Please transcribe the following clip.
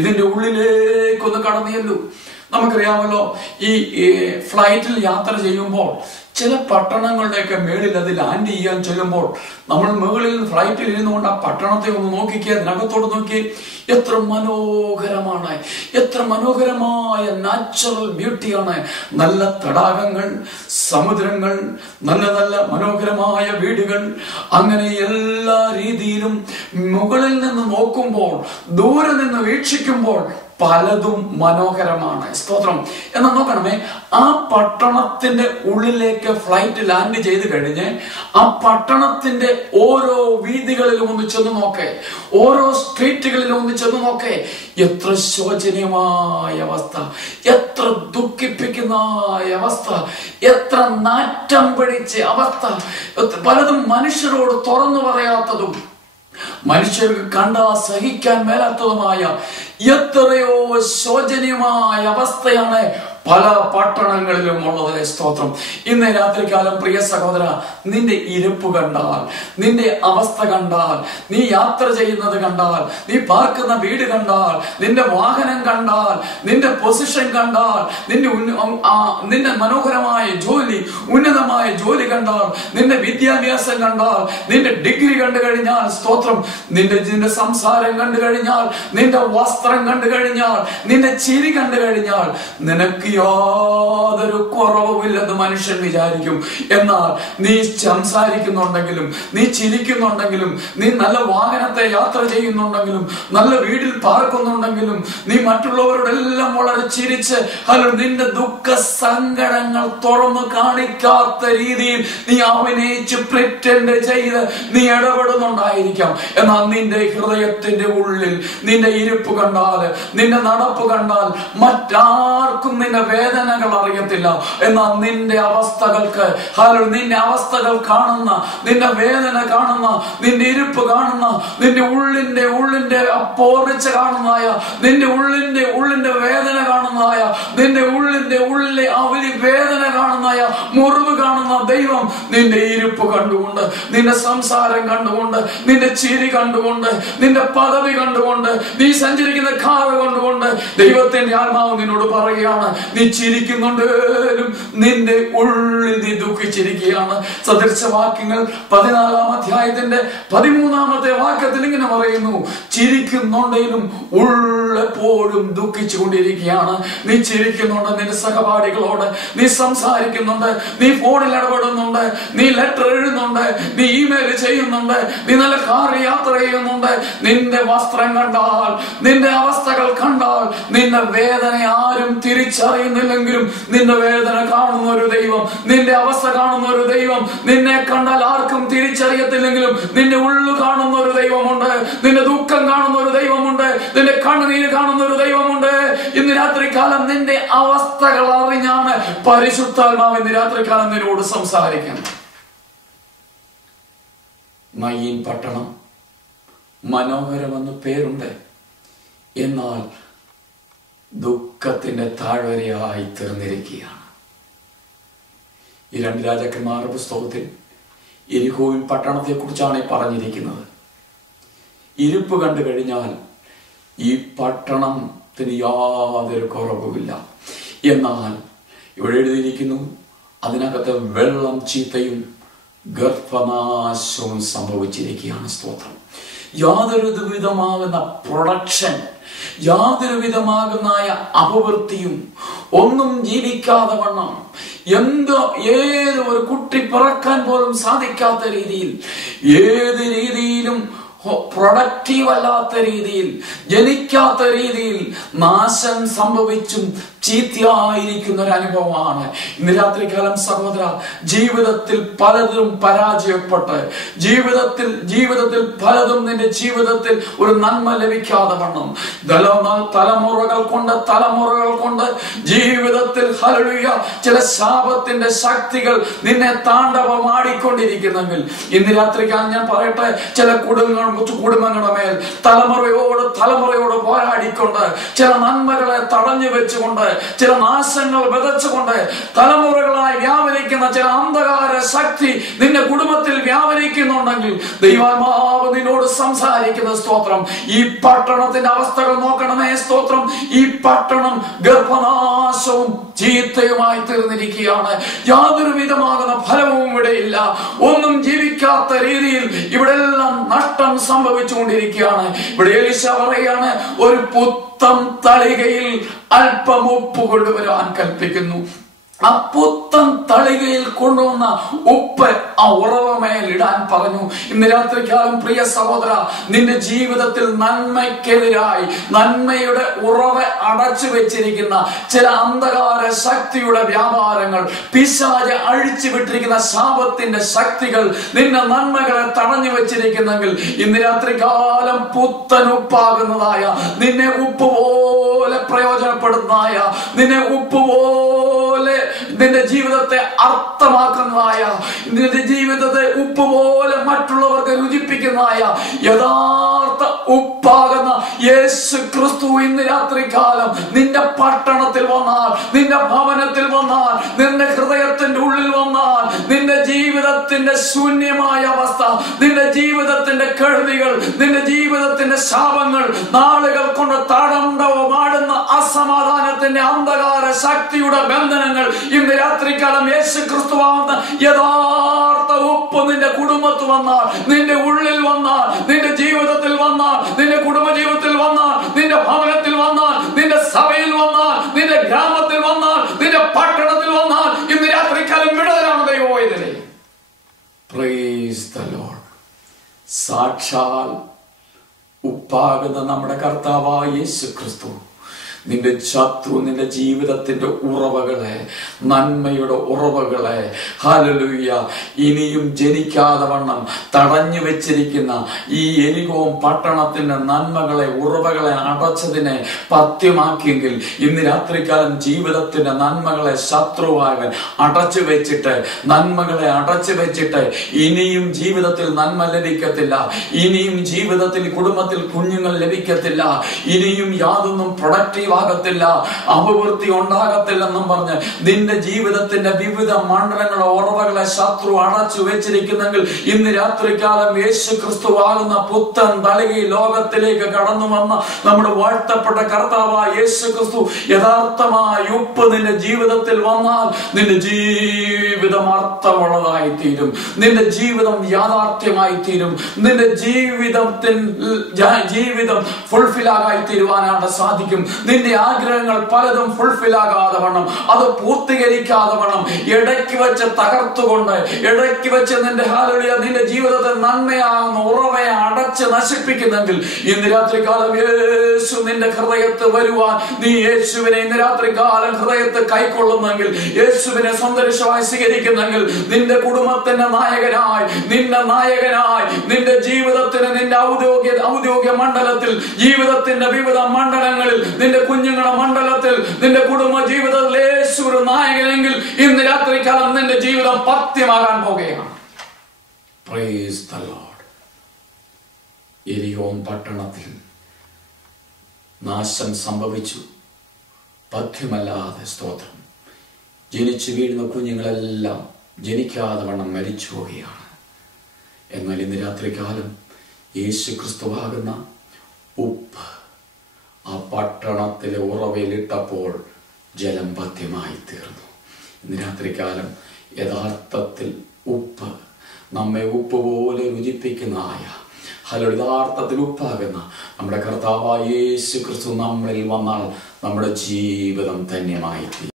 ഇതിന്റെ ഉള്ളിലേക്കൊന്ന് കടന്നു ചെല്ലൂ. നമുക്കറിയാമല്ലോ, ഈ ഫ്ലൈറ്റിൽ യാത്ര ചെയ്യുമ്പോൾ ചില പട്ടണങ്ങളുടെയൊക്കെ മേളിൽ അത് ലാൻഡ് ചെയ്യാൻ ചെല്ലുമ്പോൾ നമ്മൾ മുകളിൽ ഫ്ലൈറ്റിൽ ഇരുന്നുകൊണ്ട് ആ പട്ടണത്തെ ഒന്ന് നോക്കിക്കുക, അതിനകത്തോട് നോക്കി. എത്ര മനോഹരമാണ്, എത്ര മനോഹരമായ നാച്ചുറൽ ബ്യൂട്ടിയാണ്. നല്ല തടാകങ്ങൾ, സമുദ്രങ്ങൾ, നല്ല നല്ല മനോഹരമായ വീടുകൾ, അങ്ങനെ എല്ലാ രീതിയിലും മുകളിൽ നിന്ന് നോക്കുമ്പോൾ, ദൂരെ നിന്ന് വീക്ഷിക്കുമ്പോൾ പലതും മനോഹരമാണ്. സ്തോത്രം. എന്നാൽ നോക്കണമേ, ആ പട്ടണത്തിന്റെ ഉള്ളിലേക്ക് ഫ്ലൈറ്റ് ലാൻഡ് ചെയ്ത് കഴിഞ്ഞ് ആ പട്ടണത്തിന്റെ ഓരോ വീതികളിലും ഒന്ന് ചെന്ന് നോക്കേ, ഓരോ സ്ട്രീറ്റുകളിലും ഒന്ന് ചെന്ന് നോക്കേ. എത്ര ശോചനീയമായ അവസ്ഥ, എത്ര ദുഃഖിപ്പിക്കുന്ന അവസ്ഥ, എത്ര നാറ്റം പിടിച്ച അവസ്ഥ, പലതും മനുഷ്യരോട് തുറന്നു പറയാത്തതും മനുഷ്യർക്ക് കണ്ടാ സഹിക്കാൻ മേലാത്തതുമായ എത്രയോ ശോചനീയമായ അവസ്ഥയാണ് പല പട്ടണങ്ങളിലും ഉള്ളത്. സ്തോത്രം. ഇന്ന് രാത്രികാലം പ്രിയ സഹോദര, നിന്റെ ഇരിപ്പ് കണ്ടാൽ, നിന്റെ അവസ്ഥ കണ്ടാൽ, നീ യാത്ര ചെയ്യുന്നത് കണ്ടാൽ, നീ പാർക്കുന്ന വീട് കണ്ടാൽ, നിന്റെ വാഹനം കണ്ടാൽ, നിന്റെ പൊസിഷൻ കണ്ടാൽ, നിന്റെ മനോഹരമായ ജോലി, ഉന്നതമായ ജോലി കണ്ടാൽ, നിന്റെ വിദ്യാഭ്യാസം കണ്ടാൽ, നിന്റെ ഡിഗ്രി കണ്ടു കഴിഞ്ഞാൽ, സ്തോത്രം, നിന്റെ സംസാരം കണ്ടു കഴിഞ്ഞാൽ, നിന്റെ വസ്ത്രം കണ്ടു കഴിഞ്ഞാൽ, നിന്റെ ചിരി കണ്ടു കഴിഞ്ഞാൽ നിനക്ക് യാതൊരു കുറവുമില്ലെന്ന് മനുഷ്യൻ വിചാരിക്കും. എന്നാൽ നീ സംസാരിക്കുന്നുണ്ടെങ്കിലും, നീ ചിരിക്കുന്നുണ്ടെങ്കിലും, നീ നല്ല വാഹനത്തെ യാത്ര ചെയ്യുന്നുണ്ടെങ്കിലും, നല്ല വീട്ടിൽ പാർക്കുന്നുണ്ടെങ്കിലും, നീ മറ്റുള്ളവരോടെല്ലാം വളരെ ചിരിച്ച് നിന്റെ ദുഃഖ സങ്കടങ്ങൾ തുറന്നു കാണിക്കാത്ത രീതിയിൽ നീ അഭിനയിച്ച് പ്രിറ്റൻഡ് ചെയ്ത് നീ ഇടപെടുന്നുണ്ടായിരിക്കാം. എന്നാൽ നിന്റെ ഹൃദയത്തിന്റെ ഉള്ളിൽ നിന്റെ ഇരിപ്പ് കണ്ടാൽ, നിന്റെ നടപ്പ് കണ്ടാൽ മറ്റാർക്കും നിന്റെ വേദനകൾ അറിയത്തില്ല. എന്നാൽ നിന്റെ അവസ്ഥകൾക്ക്, നിന്റെ അവസ്ഥകൾ കാണുന്ന, നിന്റെ വേദന കാണുന്ന, നിന്റെ ഇരിപ്പ് കാണുന്ന, നിന്റെ ഉള്ളിന്റെ പോറിച്ച് കാണുന്നതായ, നിന്റെ ഉള്ളിന്റെ വേദന കാണുന്നതായ, നിന്റെ ഉള്ളിലെ ആ വലിയ വേദന കാണുന്നതായ, മുറിവ് കാണുന്ന ദൈവം നിന്റെ ഇരിപ്പ് കണ്ടുകൊണ്ട്, നിന്റെ സംസാരം കണ്ടുകൊണ്ട്, നിന്റെ ചിരി കണ്ടുകൊണ്ട്, നിന്റെ പദവി കണ്ടുകൊണ്ട്, നീ സഞ്ചരിക്കുന്ന കാറ് കണ്ടുകൊണ്ട് ദൈവത്തിന്റെ ആത്മാവ് നിന്നോട് പറയുകയാണ്, നീ ചിരിക്കുന്നുണ്ടെങ്കിലും നിന്റെ ഉള്ളിൽ നീ ദുഃഖിച്ചിരിക്കുകയാണ്. സദൃശവാക്യങ്ങൾ 14-ാം അധ്യായത്തിന്റെ 13-ാമത്തെ വാക്യത്തിൽ ഇങ്ങനെ പറയുന്നു, ചിരിക്കുന്നുണ്ടെങ്കിലും ഉള്ളെപ്പോഴും ദുഃഖിച്ചു കൊണ്ടിരിക്കുകയാണ്. നീ ചിരിക്കുന്നുണ്ട്, നിന്റെ സഹപാഠികളോട് നീ സംസാരിക്കുന്നുണ്ട്, നീ ഫോണിൽ ഇടപെടുന്നുണ്ട്, നീ ലെറ്റർ എഴുതുന്നുണ്ട്, നീ ഇമെയിൽ ചെയ്യുന്നുണ്ട്, നീ നല്ല കാർ യാത്ര ചെയ്യുന്നുണ്ട്. നിന്റെ വസ്ത്രം കണ്ടാൽ, നിന്റെ അവസ്ഥകൾ കണ്ടാൽ, നിന്റെ വേദന ആരും തിരിച്ചറിയുന്നില്ലെങ്കിലും നിന്റെ വേദന കാണുന്ന ഒരു ദൈവം, നിന്റെ അവസ്ഥ കാണുന്ന ഒരു ദൈവം, നിന്നെ കണ്ടാൽ ആർക്കും തിരിച്ചറിയത്തില്ലെങ്കിലും നിന്റെ ഉള്ളു കാണുന്ന ഒരു ദൈവമുണ്ട്, നിന്റെ ദുഃഖം കാണുന്ന ഒരു ദൈവമുണ്ട്, നിന്റെ കണ്ണുനീര് കാണുന്ന ഒരു ദൈവമുണ്ട്. ഇന്ന് രാത്രികാലം നിന്റെ അവസ്ഥകൾ അറിഞ്ഞാണ് പരിശുദ്ധാത്മാവ് ഇന്ന് രാത്രികാലം നിന്നോട് സംസാരിക്കണം. നയീൻ പട്ടണം മനോഹരമെന്ന് പേരുണ്ട്, എന്നാൽ ദുഃഖത്തിന്റെ താഴ്വരയായി തീർന്നിരിക്കുകയാണ്. ഈ 2 രാജാക്കന്മാരുടെ പുസ്തകത്തിൽ യെരിഹോവിൻ പട്ടണത്തെ കുറിച്ചാണ് പറഞ്ഞിരിക്കുന്നത്. ഇരിപ്പ് കണ്ടു കഴിഞ്ഞാൽ ഈ പട്ടണത്തിന് യാതൊരു കുറവുമില്ല. എന്നാൽ ഇവിടെ എഴുതിയിരിക്കുന്നു, അതിനകത്ത് വെള്ളം ചീത്തയും ഗർഭനാശവും സംഭവിച്ചിരിക്കുകയാണ്. സ്തോത്രം. യാതൊരു വിധമാകുന്ന പ്രൊഡക്ഷൻ, യാതൊരു വിധമാകുന്ന അപവൃത്തിയും ഒന്നും ജീവിക്കാതെ വണ്ണം, ഏത് ഒരു കുട്ടി പിറക്കാൻ പോലും സാധിക്കാത്ത രീതിയിൽ, ഏത് രീതിയിലും പ്രൊഡക്റ്റീവ് അല്ലാത്ത രീതിയിൽ, ജനിക്കാത്ത രീതിയിൽ നാശം സംഭവിച്ചും ചീത്തയായിരിക്കുന്ന ഒരു അനുഭവമാണ്. ഇന്ന് രാത്രികാലം സഹോദര, ജീവിതത്തിൽ പലതും പരാജയപ്പെട്ട്, ജീവിതത്തിൽ പലതും നിന്റെ ജീവിതത്തിൽ ഒരു നന്മ ലഭിക്കാതെ വണ്ണം, തലമുറകൾ കൊണ്ട് ജീവിതത്തിൽ ചില ശാപത്തിന്റെ ശക്തികൾ നിന്നെ താണ്ഡവമാടിക്കൊണ്ടിരിക്കുന്നെങ്കിൽ ഇന്ന് രാത്രികാലം ഞാൻ പറയട്ടെ, ചില കുടുംബങ്ങളുടെ മേൽ തലമുറയോട് പോരാടിക്കൊണ്ട്, ചില നന്മകളെ തടഞ്ഞു വെച്ചുകൊണ്ട്, ചില നാശങ്ങൾ വിതച്ചുകൊണ്ട് തലമുറകളായി വ്യാപരിക്കുന്ന ചില അന്ധകാര ശക്തി നിന്റെ കുടുംബത്തിൽ വ്യാപരിക്കുന്നുണ്ടെങ്കിൽ ദൈവാത്മാവ് നിന്നോട് സംസാരിക്കുന്ന സ്തോത്രം, ഈ പട്ടണത്തിന്റെ അവസ്ഥകൾ നോക്കണമേ. സ്തോത്രം, ഈ പട്ടണം ഗർഭനാശവും ചീത്തയുമായി തീർന്നിരിക്കുകയാണ്. യാതൊരു വിധമാകുന്ന ഫലവും ഇവിടെയില്ല. ഒന്നും ജീവിക്കാത്ത രീതിയിൽ ഇവിടെ എല്ലാം നഷ്ടം സംഭവിച്ചുകൊണ്ടിരിക്കുകയാണ്. ഇവിടെ എലീശ പറയാണ്, ഒരു പുത്തൻ തളികയിൽ അല്പം ഉപ്പ് കൊണ്ടുവരാൻ കൽപ്പിക്കുന്നു. ആ പുത്തൻ തളികയിൽ കൊണ്ടുവന്ന ഉപ്പ് ആ ഉറവമേൽ ഇടാൻ പറഞ്ഞു. ഇന്ന് രാത്രികാലം പ്രിയ സഹോദര, നിന്റെ ജീവിതത്തിൽ നന്മയ്ക്കെതിരായി നന്മയുടെ ഉറവ അടച്ചു വെച്ചിരിക്കുന്ന ചില അന്ധകാര ശക്തിയുടെ വ്യാപാരങ്ങൾ, പിശാച് അഴിച്ചു വിട്ടിരിക്കുന്ന ശാപത്തിന്റെ ശക്തികൾ നിന്റെ നന്മകളെ തടഞ്ഞു വെച്ചിരിക്കുന്നെങ്കിൽ ഇന്ന് രാത്രികാലം പുത്തൻ ഉപ്പാകുന്നതായ, നിന്നെ ഉപ്പ് പോലെ പ്രയോജനപ്പെടുന്നതായ, നിന്നെ ഉപ്പ് പോലെ നിന്റെ ജീവിതത്തെ അർത്ഥമാക്കുന്നതായ, നിന്റെ ജീവിതത്തെ ഉപ്പ് പോലെ മറ്റുള്ളവർക്ക് രുചിപ്പിക്കുന്നതായ യഥാർത്ഥ ഉപ്പാകുന്ന യേശു ക്രിസ്തു ഇന്ന് രാത്രികാലം നിന്റെ പട്ടണത്തിൽ വന്നാൽ, നിന്റെ ഭവനത്തിൽ വന്നാൽ, നിന്റെ ഹൃദയത്തിന്റെ ഉള്ളിൽ വന്നാൽ, നിന്റെ ജീവിതത്തിന്റെ ശൂന്യമായ അവസ്ഥ, നിന്റെ ജീവിതത്തിന്റെ കെടുതികൾ, നിന്റെ ജീവിതത്തിന്റെ ശാപങ്ങൾ, നാളുകൾ കൊണ്ട് തടണ്ടവുമാടുന്ന അസമാധാനത്തിന്റെ അന്ധകാര ശക്തിയുടെ ബന്ധനങ്ങൾ ഇന്ന് രാത്രികാലം യേശു ക്രിസ്തുവാകുന്ന യഥാർത്ഥ ഉപ്പ് നിന്റെ കുടുംബത്തിൽ വന്നാൽ, നിന്റെ ഉള്ളിൽ വന്നാൽ, നിന്റെ ജീവിതത്തിൽ വന്നാൽ, നിന്റെ കുടുംബ ജീവിതത്തിൽ വന്നാൽ, നിന്റെ ഭവനത്തിൽ വന്നാൽ, നിന്റെ സഭയിൽ വന്നാൽ, നിന്റെ ഗ്രാമത്തിൽ വന്നാൽ, നിന്റെ പട്ടണത്തിൽ വന്നാൽ ഇന്ന് രാത്രികാലം വിടുതലാണ് ദൈവവേദന. Praise the Lord. സാക്ഷാൽ ഉപ്പാകുന്ന നമ്മുടെ കർത്താവായ യേശു ക്രിസ്തു നിന്റെ ശത്രു, നിന്റെ ജീവിതത്തിന്റെ ഉറവകളെ, നന്മയുടെ ഉറവകളെ, ഹല്ലേലൂയ, ഇനിയും ജനിക്കാതെ വണ്ണം തടഞ്ഞു വെച്ചിരിക്കുന്ന ഈ എരികോം പട്ടണത്തിന്റെ നന്മകളെ, ഉറവകളെ അടച്ചതിനെ പത്യമാക്കിയെങ്കിൽ ഇന്ന് രാത്രികാലം ജീവിതത്തിന്റെ നന്മകളെ ശത്രുവായവൻ അടച്ചു വെച്ചിട്ട്, നന്മകളെ അടച്ചു വെച്ചിട്ട് ഇനിയും ജീവിതത്തിൽ നന്മ ലഭിക്കത്തില്ല, ഇനിയും ജീവിതത്തിൽ കുടുംബത്തിൽ കുഞ്ഞുങ്ങൾ ലഭിക്കത്തില്ല, ഇനിയും യാതൊന്നും പ്രൊഡക്റ്റീവ് ആകത്തില്ല, അഭിവൃദ്ധി ഉണ്ടാകത്തില്ലെന്നും പറഞ്ഞ് നിന്റെ ജീവിതത്തിന്റെ വിവിധ മണ്ഡലങ്ങളെ, ഉറവകളെ ശത്രു അടച്ചു വെച്ചിരിക്കുന്നെങ്കിൽ ഇന്ന് രാത്രികാലം യേശു ക്രിസ്തു ആകുന്ന പുത്തൻ തളിക ലോകത്തിലേക്ക് കടന്നു വന്ന നമ്മുടെ വാഴ്ത്തപ്പെട്ട കർത്താവായ യേശു ക്രിസ്തു യഥാർത്ഥമായ ഉപ്പ് നിന്റെ ജീവിതത്തിൽ വന്നാൽ നിന്റെ ജീവിതം അർത്ഥമുള്ളതായി തീരും, നിന്റെ ജീവിതം യാഥാർത്ഥ്യമായി തീരും, നിന്റെ ജീവിതം ഫുൾഫിൽ ആകായി തീരുവാനാണ് സാധിക്കും. നിന്റെ ആഗ്രഹങ്ങൾ പലതും ഫുൾഫിൽ ആകാതെ വണ്ണം, അത് പൂർത്തീകരിക്കാതെ വണ്ണം ഇടയ്ക്ക് വെച്ച് തകർത്തുകൊണ്ട്, ഇടയ്ക്ക് വെച്ച് നിന്റെ ജീവിതത്തെ നന്മയാകുന്ന ഉറവയെ അടച്ച് നശിപ്പിക്കുന്നെങ്കിൽ ഇന്ന് രാത്രികാലം യേശു നിന്റെ ഹൃദയത്തിൽ വരുവാൻ, നീ യേശുവിനെ ഇന്ന് രാത്രികാലം ഹൃദയത്തിൽ കൈക്കൊള്ളുന്നെങ്കിൽ, യേശുവിനെ സന്ദർശമായി സ്വീകരിക്കുന്നെങ്കിൽ, നിന്റെ കുടുംബത്തിന്റെ നായകനായി, നിന്റെ ജീവിതത്തിന്, നിന്റെ ഔദ്യോഗിക മണ്ഡലത്തിൽ, ജീവിതത്തിന്റെ വിവിധ മണ്ഡലങ്ങളിൽ, നിന്റെ കുഞ്ഞുങ്ങളുടെ മണ്ഡലത്തിൽ, നിന്റെ കുടുംബ ജീവിതത്തിൽ യേശു ഒരു നായകനെങ്കിൽ ഇന്ന് രാത്രികാലം നിന്റെ ജീവിതം പത്യമാകാൻ പോകുകയാണ്. Price the Lord. എരികോം പട്ടണത്തിൽ നാശം സംഭവിച്ചു, പഥ്യമല്ലാതെ. സ്തോത്രം. ജനിച്ചു വീഴുന്ന കുഞ്ഞുങ്ങളെല്ലാം ജനിക്കാതെ വണ്ണം മരിച്ചു പോവുകയാണ്. എന്നാൽ ഇന്ന് രാത്രികാലം യേശു ക്രിസ്തുവാകുന്ന ഉപ്പ് ആ പട്ടണത്തിലെ ഉറവയിലിട്ടപ്പോൾ ജലം പഥ്യമായി തീർന്നു. ഇന്ന് രാത്രികാലം യഥാർത്ഥത്തിൽ ഉപ്പ്, നമ്മെ ഉപ്പ് പോലെ രുചിപ്പിക്കുന്നതായ, യഥാർത്ഥത്തിൽ ഉപ്പാകുന്ന നമ്മുടെ കർത്താവായ യേശു ക്രിസ്തു നമ്മളിൽ വന്നാൽ നമ്മുടെ ജീവിതം ധന്യമായി തീരും.